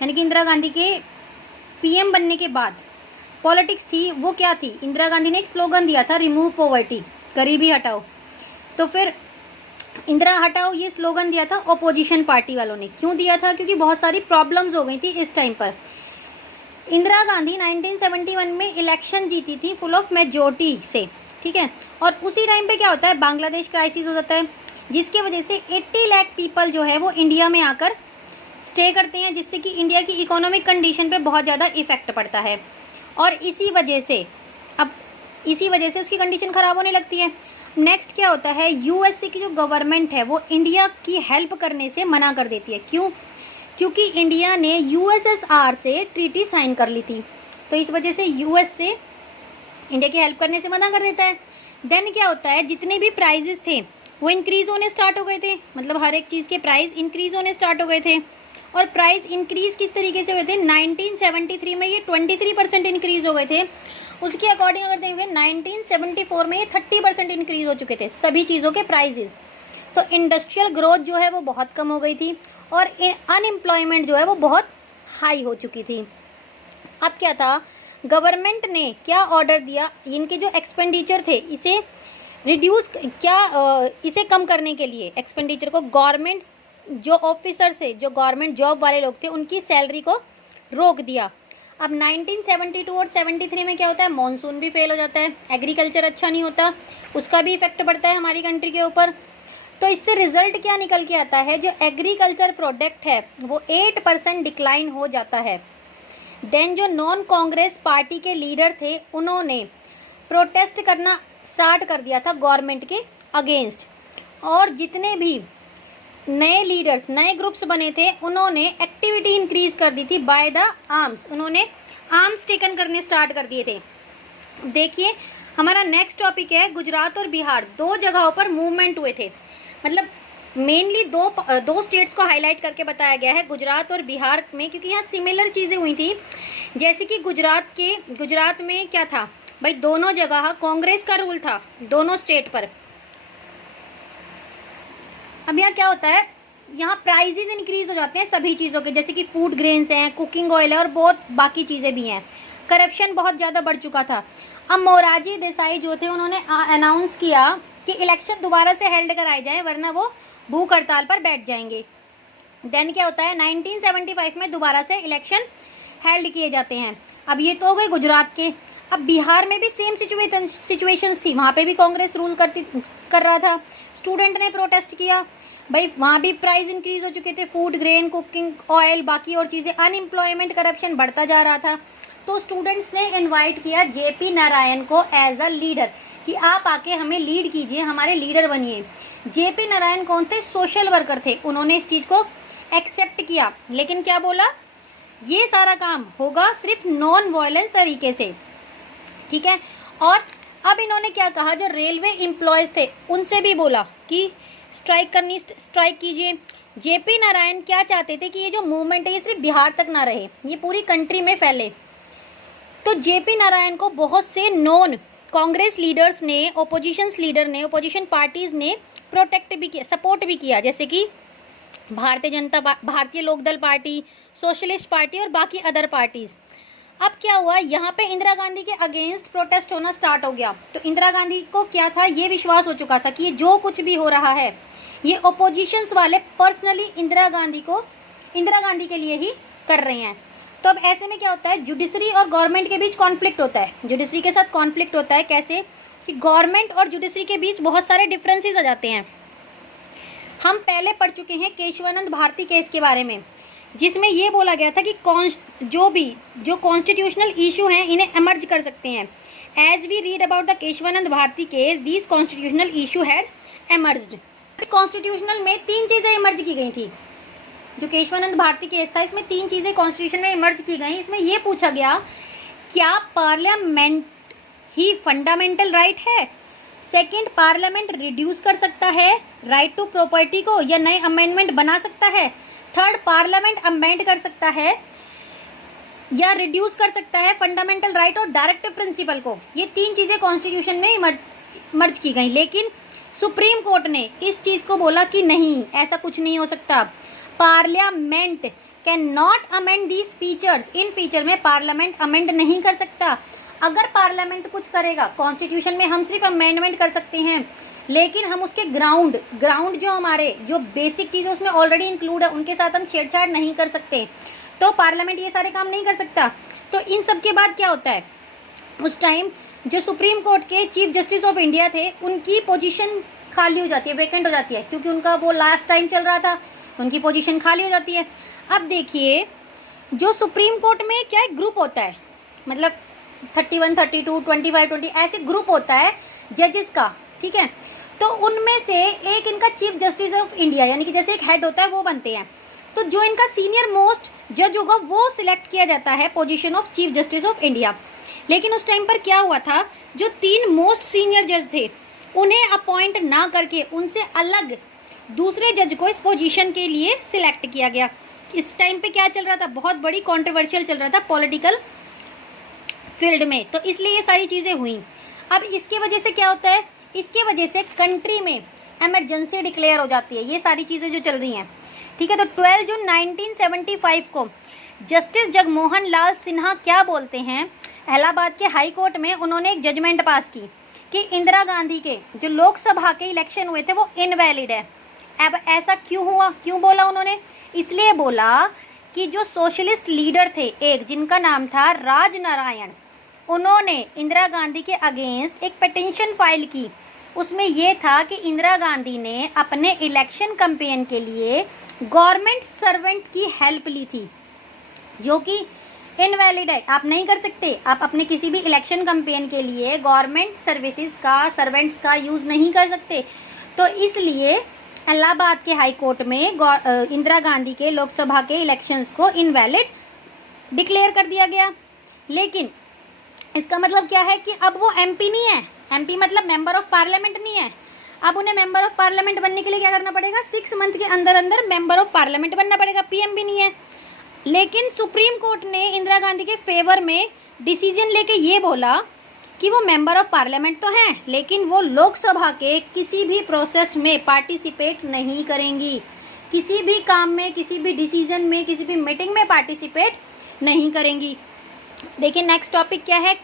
यानी कि इंदिरा गांधी के पीएम बनने के बाद पॉलिटिक्स थी वो क्या थी, इंदिरा गांधी ने एक स्लोगन दिया था, रिमूव पॉवर्टी, गरीबी हटाओ। तो फिर इंदिरा हटाओ ये स्लोगन दिया था ऑपोजिशन पार्टी वालों ने। क्यों दिया था? क्योंकि बहुत सारी प्रॉब्लम्स हो गई थी इस टाइम पर। इंदिरा गांधी 1971 में इलेक्शन जीती थी फुल ऑफ मेजोरिटी से, ठीक है। और उसी टाइम पे क्या होता है, बांग्लादेश क्राइसिस हो जाता है, जिसकी वजह से 80 लाख पीपल जो है वो इंडिया में आकर स्टे करते हैं, जिससे कि इंडिया की इकोनॉमिक कंडीशन पे बहुत ज़्यादा इफेक्ट पड़ता है। और इसी वजह से उसकी कंडीशन ख़राब होने लगती है। नेक्स्ट क्या होता है, यूएसए की जो गवर्नमेंट है वो इंडिया की हेल्प करने से मना कर देती है। क्यों? क्योंकि इंडिया ने यूएसएसआर से ट्रीटी साइन कर ली थी, तो इस वजह से यूएसए इंडिया की हेल्प करने से मना कर देता है। देन क्या होता है, जितने भी प्राइजेस थे वो इंक्रीज़ होने स्टार्ट हो गए थे, मतलब हर एक चीज़ के प्राइस इंक्रीज़ होने स्टार्ट हो गए थे। और प्राइस इंक्रीज़ किस तरीके से हुए थे, 1973 में ये 23% इंक्रीज़ हो गए थे। उसके अकॉर्डिंग अगर देखेंगे 1974 में ये 30% इंक्रीज़ हो चुके थे सभी चीज़ों के प्राइजेस। तो इंडस्ट्रियल ग्रोथ जो है वो बहुत कम हो गई थी और अनएम्प्लॉयमेंट जो है वो बहुत हाई हो चुकी थी। अब क्या था, गवर्नमेंट ने क्या ऑर्डर दिया, इनके जो एक्सपेंडिचर थे इसे रिड्यूस इसे कम करने के लिए एक्सपेंडिचर को गवर्नमेंट जो ऑफिसर्स है, जो गवर्नमेंट जॉब वाले लोग थे, उनकी सैलरी को रोक दिया। अब 1972 और 73 में क्या होता है, मॉनसून भी फेल हो जाता है, एग्रीकल्चर अच्छा नहीं होता, उसका भी इफेक्ट पड़ता है हमारी कंट्री के ऊपर। तो इससे रिजल्ट क्या निकल के आता है, जो एग्रीकल्चर प्रोडक्ट है वो 8% डिक्लाइन हो जाता है। देन जो नॉन कांग्रेस पार्टी के लीडर थे उन्होंने प्रोटेस्ट करना स्टार्ट कर दिया था गवर्नमेंट के अगेंस्ट, और जितने भी नए लीडर्स, नए ग्रुप्स बने थे, उन्होंने एक्टिविटी इंक्रीज कर दी थी बाय द आर्म्स, उन्होंने आर्म्स टेकन करने स्टार्ट कर दिए थे। देखिए हमारा नेक्स्ट टॉपिक है गुजरात और बिहार, दो जगहों पर मूवमेंट हुए थे, मतलब मेनली दो स्टेट्स को हाईलाइट करके बताया गया है, गुजरात और बिहार में, क्योंकि यहाँ सिमिलर चीज़ें हुई थी। जैसे कि गुजरात में क्या था भाई, दोनों जगह कांग्रेस का रूल था दोनों स्टेट पर। अब यहाँ क्या होता है, यहाँ प्राइजेस इंक्रीज हो जाते हैं सभी चीज़ों के, जैसे कि फूड ग्रेन्स हैं, कुकिंग ऑयल है और बहुत बाकी चीज़ें भी हैं। करप्शन बहुत ज़्यादा बढ़ चुका था। अब मोरारजी देसाई जो थे उन्होंने अनाउंस किया कि इलेक्शन दोबारा से हेल्ड कराए जाएं, वरना वो भूख हड़ताल पर बैठ जाएंगे। देन क्या होता है, 1975 में दोबारा से इलेक्शन हेल्ड किए जाते हैं। अब ये तो हो गए गुजरात के। अब बिहार में भी सेम सिचुएशंस थी, वहाँ पे भी कांग्रेस रूल कर रहा था। स्टूडेंट ने प्रोटेस्ट किया भाई, वहाँ भी प्राइस इंक्रीज हो चुके थे, फूड ग्रेन, कुकिंग ऑयल, बाकी और चीज़ें, अनएम्प्लॉयमेंट, करप्शन बढ़ता जा रहा था। तो स्टूडेंट्स ने इनवाइट किया जेपी नारायण को एज अ लीडर कि आप आके हमें लीड कीजिए, हमारे लीडर बनिए। जेपी नारायण कौन थे, सोशल वर्कर थे, उन्होंने इस चीज़ को एक्सेप्ट किया, लेकिन क्या बोला, ये सारा काम होगा सिर्फ नॉन वायलेंस तरीके से, ठीक है। और अब इन्होंने क्या कहा, जो रेलवे एम्प्लॉयज़ थे उनसे भी बोला कि स्ट्राइक कीजिए। जेपी नारायण क्या चाहते थे कि ये जो मूवमेंट है ये सिर्फ बिहार तक ना रहे, ये पूरी कंट्री में फैले। तो जेपी नारायण को बहुत से नॉन कांग्रेस लीडर्स ने, ओपोजिशन पार्टीज ने प्रोटेक्ट भी किया, सपोर्ट भी किया, जैसे कि भारतीय लोकदल पार्टी, सोशलिस्ट पार्टी और बाकी अदर पार्टीज। अब क्या हुआ, यहाँ पे इंदिरा गांधी के अगेंस्ट प्रोटेस्ट होना स्टार्ट हो गया। तो इंदिरा गांधी को क्या था, ये विश्वास हो चुका था कि ये जो कुछ भी हो रहा है ये ओपोजिशंस वाले पर्सनली इंदिरा गांधी के लिए ही कर रहे हैं। तो अब ऐसे में क्या होता है, जुडिशरी और गवर्नमेंट के बीच कॉन्फ्लिक्ट होता है, जुडिशरी के साथ कॉन्फ्लिक्ट होता है। कैसे कि गवर्नमेंट और जुडिशरी के बीच बहुत सारे डिफरेंसेस आ जाते हैं। हम पहले पढ़ चुके हैं केशवानंद भारती केस के बारे में, जिसमें ये बोला गया था कि जो कॉन्स्टिट्यूशनल इशू हैं इन्हें एमर्ज कर सकते हैं। As we read about the Keshavananda Bharati case, this constitutional issue had emerged. इस कॉन्स्टिट्यूशनल में 3 चीज़ें इमर्ज की गई थी। जो केशवानंद भारती केस था इसमें 3 चीज़ें कॉन्स्टिट्यूशन में इमर्ज की गई। इसमें ये पूछा गया, क्या पार्लियामेंट ही फंडामेंटल राइट है? सेकंड, पार्लियामेंट रिड्यूस कर सकता है राइट टू प्रॉपर्टी को या नए अमेंडमेंट बना सकता है? थर्ड, पार्लियामेंट अमेंड कर सकता है या रिड्यूस कर सकता है फंडामेंटल राइट और डायरेक्टिव प्रिंसिपल को। ये 3 चीज़ें कॉन्स्टिट्यूशन में मर्ज की गई, लेकिन सुप्रीम कोर्ट ने इस चीज़ को बोला कि नहीं, ऐसा कुछ नहीं हो सकता। Parliament can not amend these features, in feature में पार्लियामेंट अमेंड नहीं कर सकता। अगर पार्लियामेंट कुछ करेगा, कॉन्स्टिट्यूशन में हम सिर्फ अमेंडमेंट कर सकते हैं, लेकिन हम उसके ग्राउंड जो हमारे जो बेसिक चीज़ें उसमें ऑलरेडी इंक्लूड है उनके साथ हम छेड़छाड़ नहीं कर सकते, तो पार्लियामेंट ये सारे काम नहीं कर सकता। तो इन सब के बाद क्या होता है, उस टाइम जो सुप्रीम कोर्ट के चीफ जस्टिस ऑफ इंडिया थे उनकी पोजीशन खाली हो जाती है, वैकेंट हो जाती है, क्योंकि उनका वो लास्ट टाइम चल रहा था, उनकी पोजीशन खाली हो जाती है। अब देखिए जो सुप्रीम कोर्ट में क्या है, ग्रुप होता है, मतलब 31, 32, 25, 20 ऐसे ग्रुप होता है जजेस का, ठीक है। तो उनमें से एक इनका चीफ जस्टिस ऑफ इंडिया यानी कि जैसे एक हेड होता है वो बनते हैं। तो जो इनका सीनियर मोस्ट जज होगा वो सिलेक्ट किया जाता है position of chief justice of India. लेकिन उस टाइम पर क्या हुआ था, जो 3 मोस्ट सीनियर जज थे उन्हें अपॉइंट ना करके उनसे अलग दूसरे जज को इस पोजीशन के लिए सिलेक्ट किया गया। इस टाइम पे क्या चल रहा था, बहुत बड़ी कंट्रोवर्शियल चल रहा था पॉलिटिकल फील्ड में, तो इसलिए ये सारी चीज़ें हुई। अब इसके वजह से क्या होता है, इसके वजह से कंट्री में एमरजेंसी डिक्लेयर हो जाती है, ये सारी चीज़ें जो चल रही हैं, ठीक है। तो 12 जून 1975 को जस्टिस जगमोहन लाल सिन्हा क्या बोलते हैं, इलाहाबाद के हाई कोर्ट में उन्होंने एक जजमेंट पास की कि इंदिरा गांधी के जो लोकसभा के इलेक्शन हुए थे वो इनवैलिड है। अब ऐसा क्यों हुआ, क्यों बोला उन्होंने, इसलिए बोला कि जो सोशलिस्ट लीडर थे एक, जिनका नाम था राजनारायण, उन्होंने इंदिरा गांधी के अगेंस्ट एक पिटीशन फाइल की। उसमें यह था कि इंदिरा गांधी ने अपने इलेक्शन कैंपेन के लिए गवर्नमेंट सर्वेंट की हेल्प ली थी, जो कि इनवैलिड है, आप नहीं कर सकते। आप अपने किसी भी इलेक्शन कैंपेन के लिए गवर्नमेंट सर्विसेज का, सर्वेंट्स का यूज़ नहीं कर सकते। तो इसलिए इलाहाबाद के हाई कोर्ट में इंदिरा गांधी के लोकसभा के इलेक्शंस को इनवैलिड डिक्लेयर कर दिया गया। लेकिन इसका मतलब क्या है कि अब वो एमपी नहीं है, एमपी मतलब मेंबर ऑफ पार्लियामेंट नहीं है। अब उन्हें मेंबर ऑफ पार्लियामेंट बनने के लिए क्या करना पड़ेगा, 6 मंथ के अंदर अंदर मेंबर ऑफ पार्लियामेंट बनना पड़ेगा, पीएम भी नहीं है। लेकिन सुप्रीम कोर्ट ने इंदिरा गांधी के फेवर में डिसीजन लेके ये बोला कि वो मेंबर ऑफ पार्लियामेंट तो हैं, लेकिन वो लोकसभा के किसी भी प्रोसेस में पार्टिसिपेट नहीं करेंगी, किसी भी काम में, किसी भी डिसीजन में, किसी भी मीटिंग में पार्टिसिपेट नहीं करेंगी। देखिए नेक्स्ट टॉपिक क्या है,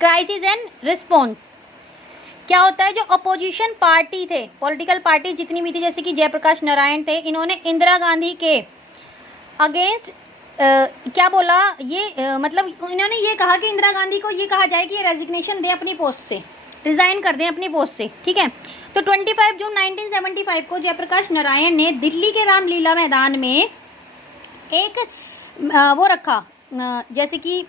क्राइसिस एंड रिस्पॉन्स। क्या होता है, जो अपोजिशन पार्टी थे, पॉलिटिकल पार्टी जितनी भी थी, जैसे कि जयप्रकाश नारायण थे, इन्होंने इंदिरा गांधी के अगेंस्ट क्या बोला, ये मतलब इन्होंने ये कहा कि इंदिरा गांधी को ये कहा जाए कि ये रेजिग्नेशन दें अपनी पोस्ट से, रिज़ाइन कर दें अपनी पोस्ट से, ठीक है। तो 25 जून 1975 को जयप्रकाश नारायण ने दिल्ली के रामलीला मैदान में एक वो रखा, जैसे कि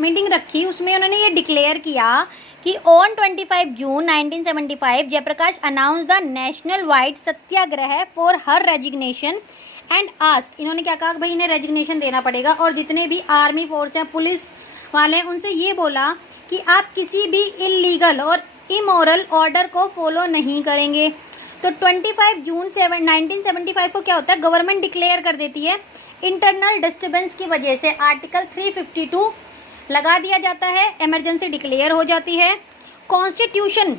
मीटिंग रखी, उसमें उन्होंने ये डिक्लेयर किया कि on 25 June 1975 Jayaprakash announce the national wide satyagraha for her resignation and ask, इन्होंने क्या कहा, भाई इन्हें रेजिग्नेशन देना पड़ेगा, और जितने भी आर्मी फोर्स हैं, पुलिस वाले, उनसे ये बोला कि आप किसी भी इलीगल और इमोरल ऑर्डर को फॉलो नहीं करेंगे। तो 25 जून 1975 को क्या होता है, गवर्नमेंट डिक्लेयर कर देती है, इंटरनल डिस्टर्बेंस की वजह से आर्टिकल 352 लगा दिया जाता है, इमरजेंसी डिक्लेयर हो जाती है। कॉन्स्टिट्यूशन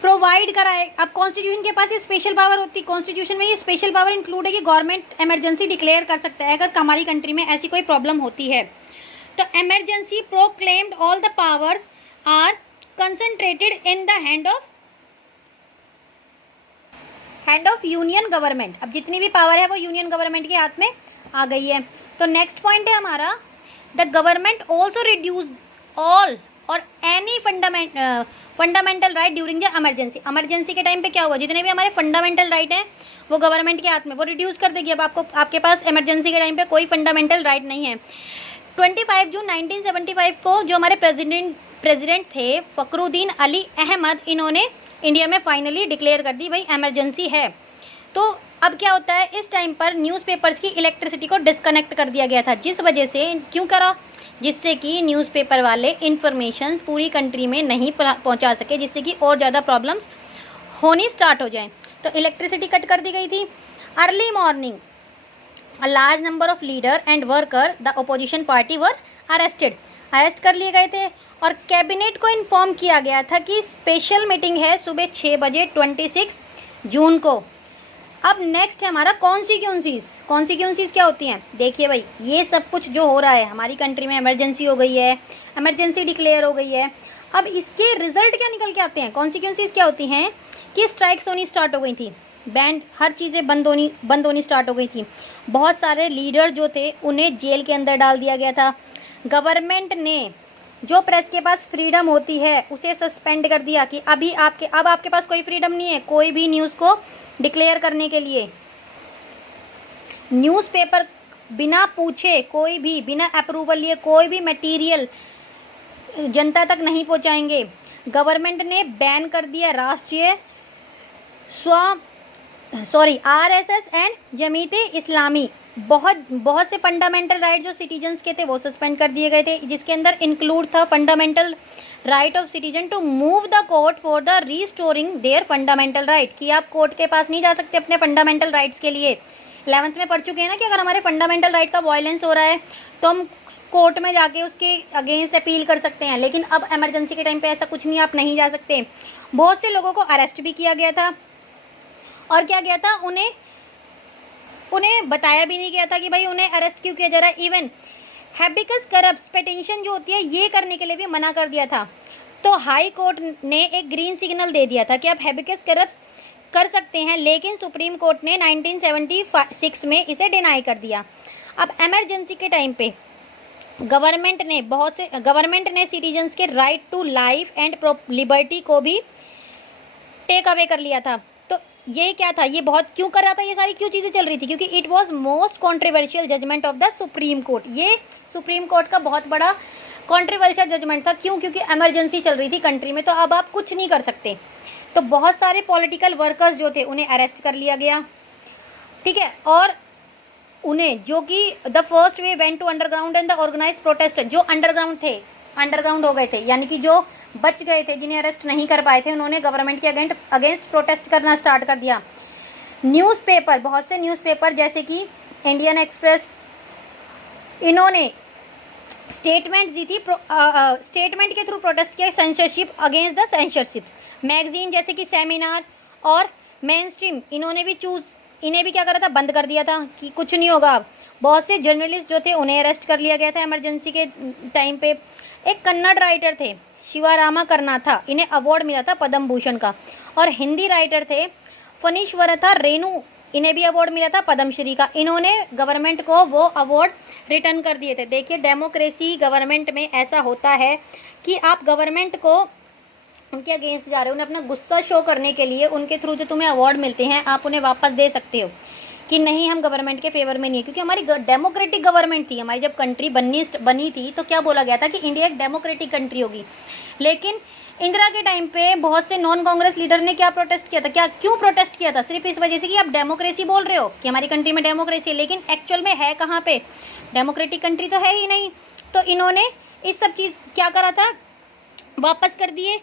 प्रोवाइड कराए, अब कॉन्स्टिट्यूशन के पास ये स्पेशल पावर होती है, कॉन्स्टिट्यूशन में ये स्पेशल पावर इंक्लूड है कि गवर्नमेंट इमरजेंसी डिक्लेयर कर सकता है अगर हमारी कंट्री में ऐसी कोई प्रॉब्लम होती है। तो emergency proclaimed, all the powers are concentrated in the hand of union government. अब जितनी भी पावर है वो यूनियन गवर्नमेंट के हाथ में आ गई है। तो नेक्स्ट पॉइंट है हमारा, the government also reduce all और any fundamental right during the emergency के टाइम पे क्या होगा, जितने भी हमारे फंडामेंटल राइट हैं वो गवर्नमेंट के हाथ में, वो रिड्यूस कर देगी। अब आपके पास इमरजेंसी के टाइम पे कोई फंडामेंटल राइट नहीं है। 25 जून 1975 को जो हमारे प्रेसिडेंट थे फखरुद्दीन अली अहमद, इन्होंने इंडिया में फाइनली डिक्लेयर कर दी भाई इमरजेंसी है। तो अब क्या होता है, इस टाइम पर न्यूज़पेपर्स की इलेक्ट्रिसिटी को डिस्कनेक्ट कर दिया गया था, जिस वजह से क्यों करा, जिससे कि न्यूज़पेपर वाले इन्फॉर्मेशंस पूरी कंट्री में नहीं पहुंचा सके, जिससे कि और ज़्यादा प्रॉब्लम्स होनी स्टार्ट हो जाएं। तो इलेक्ट्रिसिटी कट कर दी गई थी। Early morning a large number of leader and worker the opposition party were arrest कर लिए गए थे, और कैबिनेट को इन्फॉर्म किया गया था कि स्पेशल मीटिंग है सुबह 6 बजे 26 जून को। अब नेक्स्ट है हमारा कॉन्सिक्वेंसीज। कॉन्सिक्वेंसीज क्या होती हैं? देखिए भाई, ये सब कुछ जो हो रहा है हमारी कंट्री में, इमरजेंसी हो गई है, इमरजेंसी डिक्लेयर हो गई है, अब इसके रिजल्ट क्या निकल के आते हैं? कॉन्सिक्वेंसीज क्या होती हैं कि स्ट्राइक्स होनी स्टार्ट हो गई थी, बैंड, हर चीज़ें बंद होनी स्टार्ट हो गई थी, बहुत सारे लीडर जो थे उन्हें जेल के अंदर डाल दिया गया था, गवर्नमेंट ने जो प्रेस के पास फ्रीडम होती है उसे सस्पेंड कर दिया कि अब आपके पास कोई फ्रीडम नहीं है कोई भी न्यूज़ को डिक्लेयर करने के लिए। न्यूज़पेपर बिना पूछे कोई भी, बिना अप्रूवल लिए कोई भी मटेरियल जनता तक नहीं पहुंचाएंगे। गवर्नमेंट ने बैन कर दिया राष्ट्रीय आरएसएस एंड जमीयत इस्लामी। बहुत से फंडामेंटल राइट जो सिटीजन्स के थे वो सस्पेंड कर दिए गए थे, जिसके अंदर इंक्लूड था fundamental right of citizen to move the court for the restoring their fundamental right, कि आप कोर्ट के पास नहीं जा सकते अपने फंडामेंटल राइट्स के लिए। 11th में पढ़ चुके हैं ना कि अगर हमारे फंडामेंटल राइट का वायलेंस हो रहा है तो हम कोर्ट में जाके उसके अगेंस्ट अपील कर सकते हैं, लेकिन अब इमरजेंसी के टाइम पे ऐसा कुछ नहीं, आप नहीं जा सकते। बहुत से लोगों को अरेस्ट भी किया गया था, और क्या गया था, उन्हें बताया भी नहीं गया था कि भाई उन्हें अरेस्ट क्यों किया जा रहा है। इवन हैबिकस करप्स पिटीशन जो होती है ये करने के लिए भी मना कर दिया था। तो हाई कोर्ट ने एक ग्रीन सिग्नल दे दिया था कि आप हैबिकस करप्स कर सकते हैं, लेकिन सुप्रीम कोर्ट ने 1976 में इसे डिनाई कर दिया। अब इमरजेंसी के टाइम पे गवर्नमेंट ने सिटीजन्स के right to life and liberty को भी टेक अवे कर लिया था। तो ये क्या था, ये बहुत क्यों कर रहा था, ये सारी क्यों चीज़ें चल रही थी? क्योंकि it was most controversial judgement of the supreme court. ये सुप्रीम कोर्ट का बहुत बड़ा कॉन्ट्रोवर्शियल जजमेंट था। क्यों? क्योंकि इमरजेंसी चल रही थी कंट्री में, तो अब आप कुछ नहीं कर सकते। तो बहुत सारे पॉलिटिकल वर्कर्स जो थे उन्हें अरेस्ट कर लिया गया, ठीक है, और उन्हें जो कि the first way went to underground and the organise protest, जो अंडरग्राउंड हो गए थे, यानी कि जो बच गए थे, जिन्हें अरेस्ट नहीं कर पाए थे, उन्होंने गवर्नमेंट के अगेंस्ट प्रोटेस्ट करना स्टार्ट कर दिया। न्यूज़पेपर, बहुत से न्यूज़पेपर जैसे कि इंडियन एक्सप्रेस, इन्होंने स्टेटमेंट दी थी, स्टेटमेंट के थ्रू प्रोटेस्ट किया censorship, against the censorship. Magazine जैसे कि सेमिनार और मेन स्ट्रीम, इन्हें भी क्या करा था, बंद कर दिया था कि कुछ नहीं होगा। बहुत से जर्नलिस्ट जो थे उन्हें अरेस्ट कर लिया गया था इमरजेंसी के टाइम पे। एक कन्नड़ राइटर थे शिवारामा करनाथा, इन्हें अवार्ड मिला था पद्म भूषण का। और हिंदी राइटर थे फणीश्वरथा रेणु, इन्हें भी अवार्ड मिला था पद्मश्री का। इन्होंने गवर्नमेंट को वो अवार्ड रिटर्न कर दिए थे। देखिए, डेमोक्रेसी गवर्नमेंट में ऐसा होता है कि आप गवर्नमेंट को उनके अगेंस्ट जा रहे हो, उन्हें अपना गुस्सा शो करने के लिए उनके थ्रू जो तुम्हें अवार्ड मिलते हैं आप उन्हें वापस दे सकते हो कि नहीं, हम गवर्नमेंट के फेवर में नहीं है। क्योंकि हमारी डेमोक्रेटिक गवर्नमेंट थी, हमारी जब कंट्री बनी थी तो क्या बोला गया था कि इंडिया एक डेमोक्रेटिक कंट्री होगी। लेकिन इंदिरा के टाइम पे बहुत से नॉन कांग्रेस लीडर ने क्या प्रोटेस्ट किया था, क्यों प्रोटेस्ट किया था? सिर्फ इस वजह से कि आप डेमोक्रेसी बोल रहे हो कि हमारी कंट्री में डेमोक्रेसी है, लेकिन एक्चुअल में है कहाँ पे? डेमोक्रेटिक कंट्री तो है ही नहीं। तो इन्होंने इस सब चीज़ क्या करा था, वापस कर दिए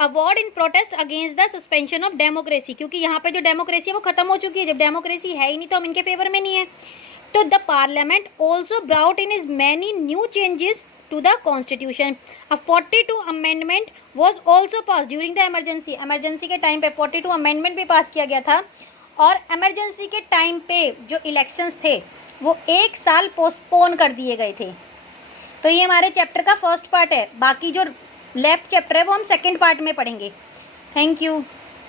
award in protest against the suspension of democracy. क्योंकि यहाँ पे जो डेमोक्रेसी है वो खत्म हो चुकी है, जब डेमोक्रेसी है ही नहीं तो हम इनके फेवर में नहीं है। तो the parliament also brought in is many new changes to the constitution. A 42 amendment was also passed during the emergency. emergency के टाइम पे 42 amendment भी पास किया गया था। और emergency के टाइम पे जो elections थे वो 1 साल पोस्टपोन कर दिए गए थे। तो ये हमारे चैप्टर का फर्स्ट पार्ट है, बाकी जो लेफ्ट चैप्टर है वो हम सेकंड पार्ट में पढ़ेंगे। Thank you.